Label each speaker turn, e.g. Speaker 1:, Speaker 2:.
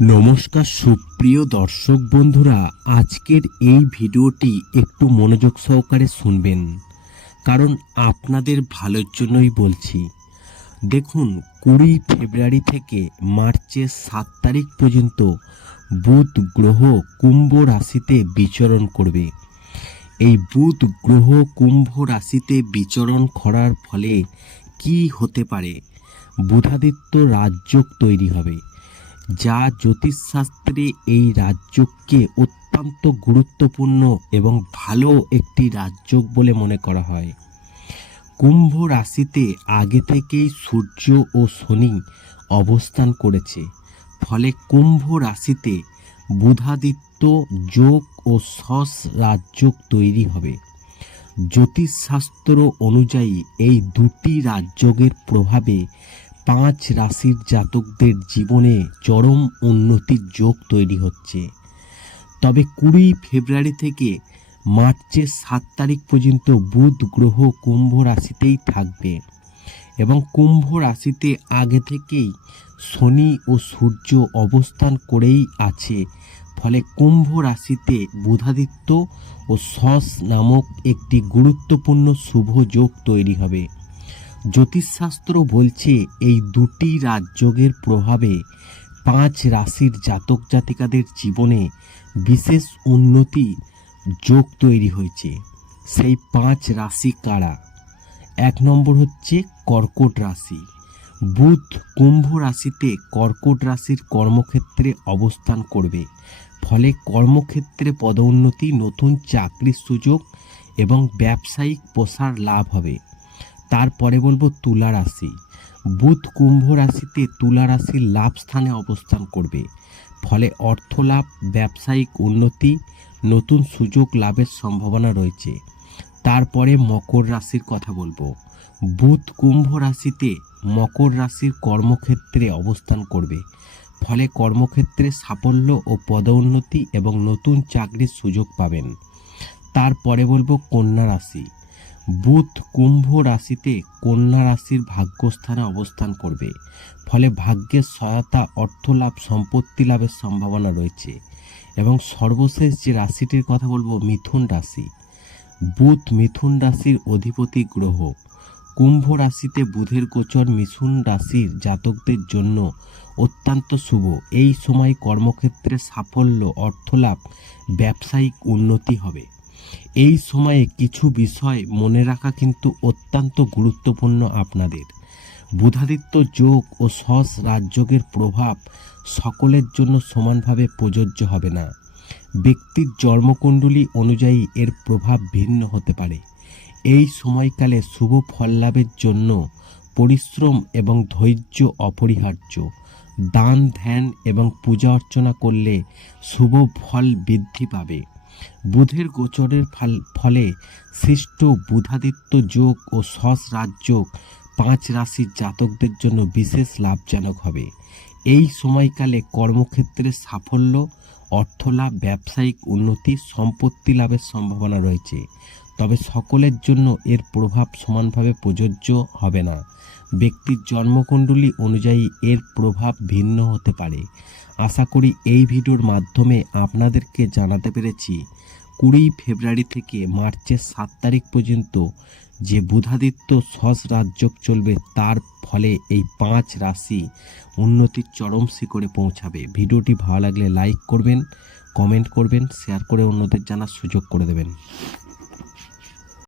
Speaker 1: নমস্কার সুপ্রিয় দর্শক বন্ধুরা, আজকের এই ভিডিওটি একটু মনোযোগ সহকারে শুনবেন। কারণ আপনাদের ভালোর জন্যই বলছি। দেখুন, কুড়ি ফেব্রুয়ারি থেকে মার্চের সাত তারিখ পর্যন্ত বুধ গ্রহ কুম্ভ রাশিতে বিচরণ করবে। এই বুধ গ্রহ কুম্ভ রাশিতে বিচরণ করার ফলে কি হতে পারে? বুধাদিত্য রাজযোগ তৈরি হবে। যা জ্যোতিষশাস্ত্রে এই রাজযোগকে অত্যন্ত গুরুত্বপূর্ণ এবং ভালো একটি রাজযোগ বলে মনে করা হয়। কুম্ভ রাশিতে আগে থেকেই সূর্য ও শনি অবস্থান করেছে। ফলে কুম্ভ রাশিতে বুধাদিত্য যোগ ও সস রাজযোগ তৈরি হবে। জ্যোতিষশাস্ত্র অনুযায়ী এই দুটি রাজযোগের প্রভাবে পাঁচ রাশির জাতকদের জীবনে চরম উন্নতির যোগ তৈরি হচ্ছে। তবে কুড়ি ফেব্রুয়ারি থেকে মার্চের সাত তারিখ পর্যন্ত বুধ, গ্রহ, কুম্ভ রাশিতেই থাকবে এবং কুম্ভ রাশিতে আগে থেকেই শনি ও সূর্য অবস্থান করেই আছে। ফলে কুম্ভ রাশিতে বুধাদিত্য ও সস নামক একটি গুরুত্বপূর্ণ শুভ যোগ তৈরি হবে। জ্যোতিষশাস্ত্র বলছে, এই দুটি রাজযোগের প্রভাবে পাঁচ রাশির জাতক জাতিকাদের জীবনে বিশেষ উন্নতি যোগ তৈরি হয়েছে। সেই পাঁচ রাশি কারা? এক নম্বর হচ্ছে কর্কট রাশি। বুধ কুম্ভ রাশিতে কর্কট রাশির কর্মক্ষেত্রে অবস্থান করবে। ফলে কর্মক্ষেত্রে পদোন্নতি, নতুন চাকরির সুযোগ এবং ব্যবসায়িক প্রসার লাভ হবে। তারপরে বলব তুলা রাশি। বুধ কুম্ভ রাশিতে তুলা রাশির লাভ স্থানে অবস্থান করবে। ফলে অর্থ লাভ, ব্যবসায়িক উন্নতি, নতুন সুযোগ লাভের সম্ভাবনা রয়েছে। তারপরে মকর রাশির কথা বলব। বুধ কুম্ভ রাশিতে মকর রাশির কর্মক্ষেত্রে অবস্থান করবে। ফলে কর্মক্ষেত্রে সাফল্য ও পদোন্নতি এবং নতুন চাকরির সুযোগ পাবেন। তারপরে বলব কন্যা রাশি। বুধ কুম্ভ রাশিতে কন্যা রাশির ভাগ্যস্থানে অবস্থান করবে। ফলে ভাগ্যের সহায়তা, অর্থলাভ, সম্পত্তি লাভের সম্ভাবনা রয়েছে এবং সর্বশেষ যে রাশিটির কথা বলব, মিথুন রাশি। বুধ মিথুন রাশির অধিপতি গ্রহ। কুম্ভ রাশিতে বুধের গোচর মিথুন রাশির জাতকদের জন্য অত্যন্ত শুভ। এই সময় কর্মক্ষেত্রে সাফল্য, অর্থলাভ, ব্যবসায়িক উন্নতি হবে। এই সময়ে কিছু বিষয় মনে রাখা কিন্তু অত্যন্ত গুরুত্বপূর্ণ আপনাদের। বুধাদিত্য যোগ ও সস রাজযোগের প্রভাব সকলের জন্য সমানভাবে প্রযোজ্য হবে না। ব্যক্তির জন্মকুণ্ডলী অনুযায়ী এর প্রভাব ভিন্ন হতে পারে। এই সময়কালে শুভ ফল লাভের জন্য পরিশ্রম এবং ধৈর্য অপরিহার্য। দান, ধ্যান এবং পূজা অর্চনা করলে শুভ ফল বৃদ্ধি পাবে। বুধের গোচরের ফল- সৃষ্ট বুধাদিত্য যোগ ও সস রাজযোগ পাঁচ রাশির জাতকদের জন্য বিশেষ লাভজনক হবে। এই সময়কালে কর্মক্ষেত্রে সাফল্য, অর্থলাভ, ব্যবসায়িক উন্নতি, সম্পত্তি লাভের সম্ভাবনা রয়েছে। তবে সকলের জন্য এর প্রভাব সমানভাবে প্রযোজ্য হবে না। ব্যক্তির জন্মকুণ্ডলী অনুযায়ী এর প্রভাব ভিন্ন হতে পারে। আশা করি এই ভিডিওর মাধ্যমে আপনাদেরকে জানাতে পেরেছি, কুড়ি ফেব্রুয়ারি থেকে মার্চের সাত তারিখ পর্যন্ত যে বুধাদিত্য সস রাজযোগ চলবে, তার ফলে এই পাঁচ রাশি উন্নতির চরম শিখরে পৌঁছাবে। ভিডিওটি ভালো লাগলে লাইক করবেন, কমেন্ট করবেন, শেয়ার করে অন্যদের জানার সুযোগ করে দেবেন।